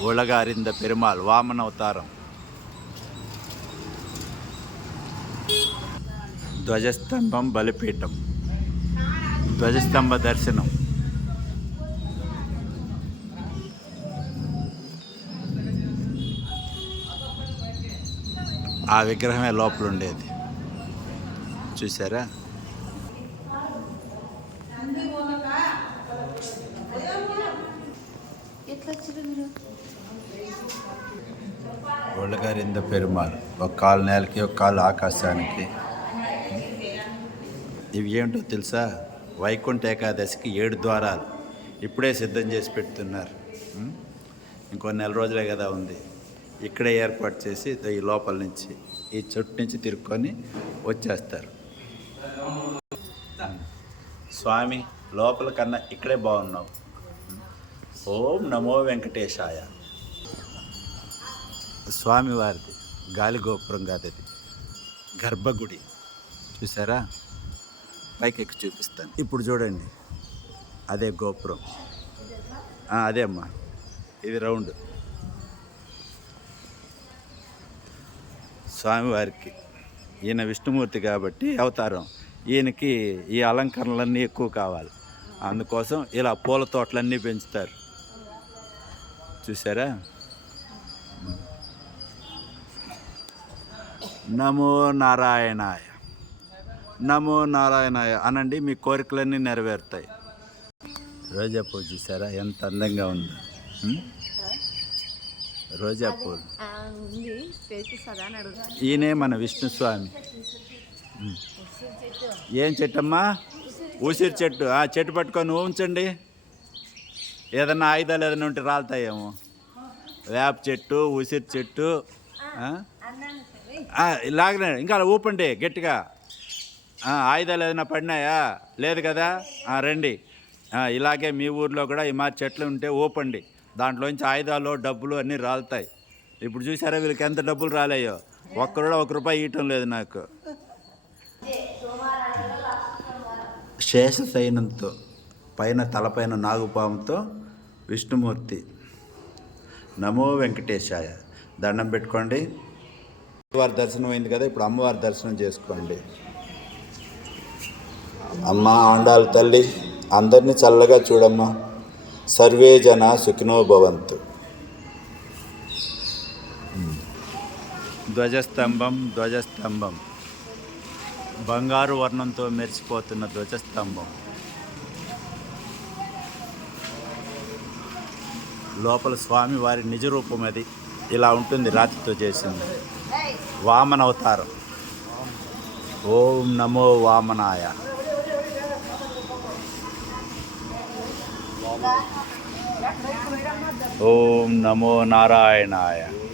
ఉలగారింద పెరుమాళ్ వామన అవతారం ధ్వజస్తంభం బలిపీఠం. ధ్వజస్తంభ దర్శనం. ఆ విగ్రహమే లోపల ఉండేది చూసారా ఒళ్ళగారింద పెరుమాల్ ఒక కాలు నేలకి ఒక కాలు ఆకాశానికి. ఇవి ఏమిటో తెలుసా? వైకుంఠ ఏకాదశికి ఏడు ద్వారాలు. ఇప్పుడే సిద్ధం చేసి పెడుతున్నారు. ఇంకో నెల రోజులే కదా ఉంది. ఇక్కడే ఏర్పాటు చేసి ఈ లోపల నుంచి ఈ చుట్టు నుంచి తిరుక్కొని వచ్చేస్తారు. స్వామి లోపల కన్నా ఇక్కడే బాగున్నావు. ఓం నమో వెంకటేశాయ. స్వామివారిది గాలి గోపురం గర్భగుడి. చూసారా? పైకి ఎక్కి చూపిస్తాను. ఇప్పుడు చూడండి. అదే గోపురం. అదే అమ్మా. ఇది రౌండ్. స్వామివారికి ఈయన విష్ణుమూర్తి కాబట్టి అవతారం. ఈయనకి ఈ అలంకరణలన్నీ ఎక్కువ కావాలి. అందుకోసం ఇలా పూల తోటలన్నీ పెంచుతారు. చూసారా నమో నారాయణాయ. నమో నారాయణాయ అనండి మీ కోరికలన్నీ నెరవేరుతాయి. రోజా పూలు చూసారా ఎంత అందంగా ఉందో? రోజా అడుగుతాను ఈయనే మన విష్ణు స్వామి. ఏం చెట్టు. అమ్మా ఉసిరి చెట్టు. ఆ చెట్టు పట్టుకొని ఉంచండి ఏదన్నా ఆయుధాలు ఏదైనా ఉంటే రాలుతాయేమో. వేప చెట్టు ఉసిరి చెట్టు ఇలాగనే ఇంకా ఊపండి గట్టిగా. ఆయుధాలు ఏదైనా పడినాయా? లేదు కదా? రండి. ఇలాగే మీ ఊర్లో కూడా ఈ మా చెట్లు ఉంటే ఊపండి. దాంట్లోంచి ఆయుధాలు డబ్బులు అన్నీ రాలుతాయి. ఇప్పుడు చూసారా వీళ్ళకి ఎంత డబ్బులు రాలేయో? ఒక్కరు కూడా ఒక రూపాయి ఇవ్వటం లేదు నాకు. శేషశయనంతో పైన తలపైన నాగుపాముతో విష్ణుమూర్తి. నమో వెంకటేశాయ. దండం పెట్టుకోండి. అమ్మవారి దర్శనం అయింది కదా ఇప్పుడు అమ్మవారి దర్శనం చేసుకోండి. అమ్మ ఆండాల తల్లి అందరినీ చల్లగా చూడమ్మా. సర్వే జన సుఖినో భవంతు. ధ్వజస్తంభం ధ్వజస్తంభం. బంగారు వర్ణంతో మెరిసిపోతున్న ధ్వజస్తంభం. లోపల స్వామి వారి నిజరూపం అది. ఇలా ఉంటుంది రాతితో చేసింది. వామన అవతారం ఓం నమో వామనాయ. ఓం నమో నారాయణాయ.